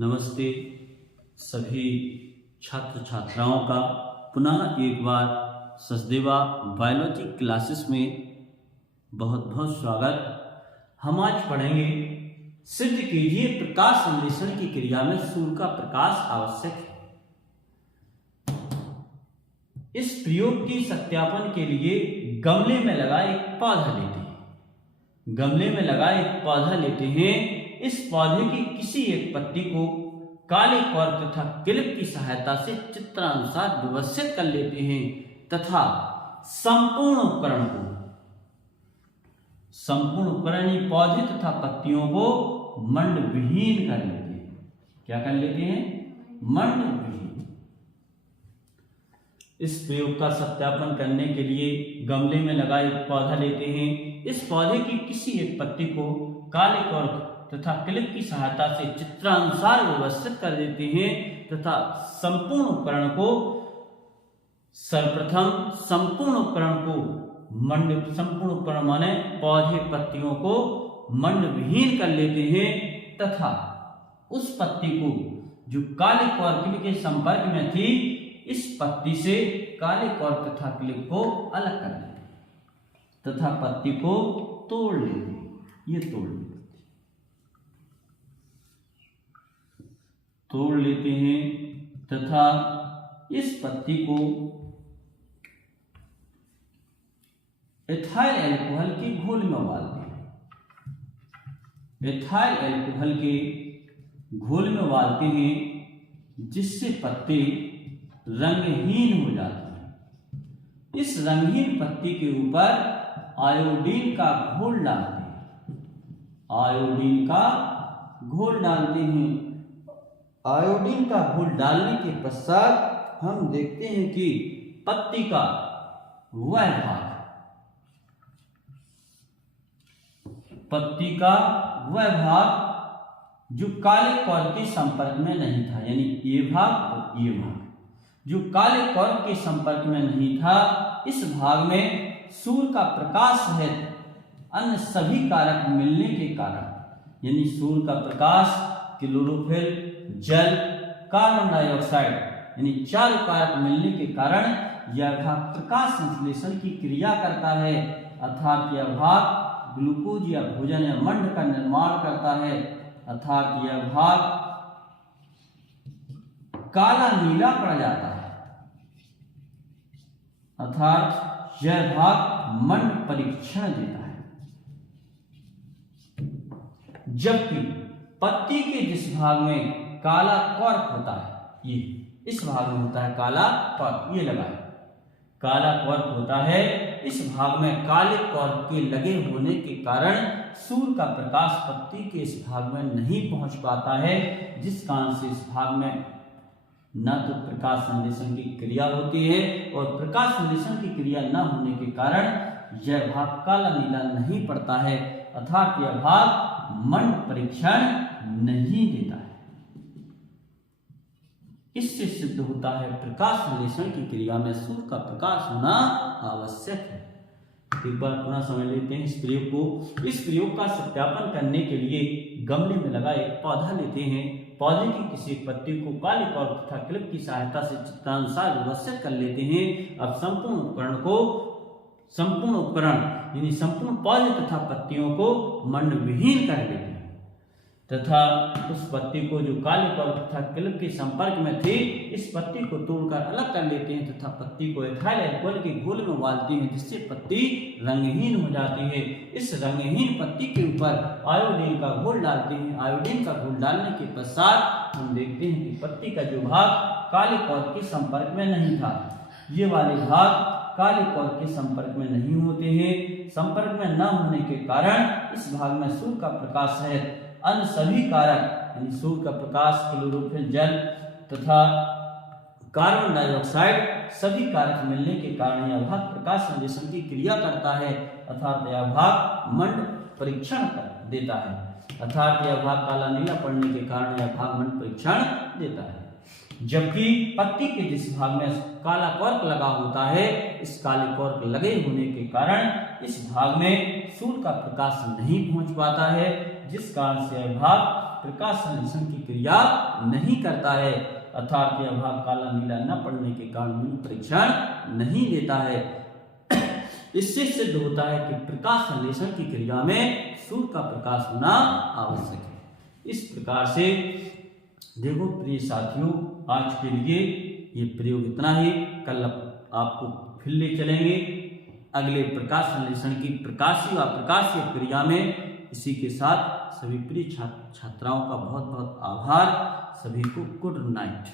नमस्ते सभी छात्र छात्राओं का पुनः एक बार सचदेवा बायोलॉजी क्लासेस में बहुत बहुत स्वागत। हम आज पढ़ेंगे सिद्ध कीजिए प्रकाश संश्लेषण की क्रिया में सूर्य का प्रकाश आवश्यक है। इस प्रयोग के सत्यापन के लिए गमले में लगा एक पौधा लेते हैं। गमले में लगा एक पौधा लेते हैं। इस पौधे की किसी एक पत्ती को काले कॉर्क तथा क्लिप की सहायता से चित्रानुसार व्यवस्थित कर लेते हैं तथा संपूर्ण उपकरण पौधे तथा पत्तियों को मंड विहीन कर लेते हैं। क्या कर लेते हैं? मंड विहीन। इस प्रयोग का सत्यापन करने के लिए गमले में लगा एक पौधा लेते हैं। इस पौधे की किसी एक पत्ती को काले कॉर्क तथा क्लिप की सहायता से चित्रानुसार व्यवस्थित कर देते हैं तथा संपूर्ण उपकरण माने पौधे पत्तियों को मंड विहीन कर लेते हैं तथा उस पत्ती को जो काले कॉर्क के संपर्क में थी, इस पत्ती से काले कॉर्क तथा क्लिप को अलग कर देते हैं तथा पत्ती को तोड़ लेते हैं। ये तोड़ लेते हैं तथा इस पत्ती को एथाइल अल्कोहल के घोल में उबालते हैं। एथाइल अल्कोहल के घोल में उबालते हैं जिससे पत्ते रंगहीन हो जाते हैं। इस रंगहीन पत्ती के ऊपर आयोडीन का घोल डालते हैं। आयोडीन का घोल डालने के पश्चात हम देखते हैं कि पत्ती का वह भाग जो काले कॉर्क के संपर्क में नहीं था, यानी ये भाग जो काले कॉर्क के संपर्क में नहीं था, इस भाग में सूर्य का प्रकाश सहित अन्य सभी कारक मिलने के कारण, यानी सूर्य का प्रकाश, क्लोरोफिल, जल, कार्बन डाइऑक्साइड, यानी चार कारक मिलने के कारण यह भाग प्रकाश संश्लेषण की क्रिया करता है, अर्थात यह भाग ग्लूकोज या भोजन या मंड का निर्माण करता है, अर्थात यह भाग काला नीला पड़ जाता है, अर्थात यह भाग मंड परीक्षण देता है। जबकि पत्ती के जिस भाग में काला कॉर्क होता है, ये इस भाग में होता है काला कॉर्क, ये लगा है काला कॉर्क होता है, इस भाग में काले कॉर्क के लगे होने के कारण सूर्य का प्रकाश पत्ती के इस भाग में नहीं पहुंच पाता है, जिस कारण से इस भाग में न तो प्रकाश संश्लेषण की क्रिया होती है और प्रकाश संश्लेषण की क्रिया न होने के कारण यह भाग काला नीला नहीं पड़ता है, अर्थात यह भाग मंड परीक्षण नहीं देता है। इससे सिद्ध होता है प्रकाश संश्लेषण की क्रिया में सूर्य का प्रकाश होना आवश्यक है। एक बार पुनः समझ लेते हैं इस प्रयोग को। इस प्रयोग का सत्यापन करने के लिए गमले में लगा एक पौधा लेते हैं। पौधे की किसी पत्ती को काले कॉर्क तथा क्लिप की सहायता से चित्रानुसार व्यवस्थित कर लेते हैं। अब संपूर्ण उपकरण यानी संपूर्ण पौधे तथा पत्तियों को मंड विहीन कर लेते हैं तथा उस पत्ती को जो काले कॉर्क तथा क्लिप के संपर्क में थी, इस पत्ती को तोड़कर अलग कर लेते हैं तथा पत्ती को एथाइल अल्कोहल के घोल में उबालते हैं, जिससे पत्ती रंगहीन हो जाती है। इस रंगहीन पत्ती के ऊपर आयोडीन का घोल डालते हैं। आयोडीन का घोल डालने के पश्चात हम देखते हैं कि पत्ती का जो भाग काले कॉर्क के संपर्क में नहीं था, ये वाले भाग काले कॉर्क के संपर्क में नहीं होते हैं। संपर्क में न होने के कारण इस भाग में सूर्य का प्रकाश सहित अन्य सभी कारक, यानी सूर्य का प्रकाश, क्लोरोफिल, जल तथा कार्बन डाइऑक्साइड सभी कारक मिलने के कारण यह भाग प्रकाश संश्लेषण की क्रिया करता है, अर्थात यह भाग मंड परीक्षण देता है, अर्थात यह भाग काला नीला पड़ने के कारण यह भाग मंड परीक्षण देता है। जबकि पत्ती के जिस भाग में काला कॉर्क लगा होता है, इस काले कॉर्क लगे होने के कारण इस भाग में सूर्य का प्रकाश नहीं पहुंच पाता है, जिस कारण से यह भाग प्रकाश संश्लेषण की क्रिया नहीं करता है, अर्थात यह भाग काला नीला न पड़ने के कारण मूल परीक्षण नहीं देता है। इससे सिद्ध होता है कि प्रकाश संश्लेषण की क्रिया में सूर्य का प्रकाश होना आवश्यक है। इस प्रकार से देखो प्रिय साथियों, आज के लिए ये प्रयोग इतना ही। कल आपको फिर ले चलेंगे अगले प्रकाश संश्लेषण की प्रकाशीय व अप्रकाशीय क्रिया में। इसी के साथ सभी प्रिय छात्राओं का बहुत बहुत आभार। सभी को गुड नाइट।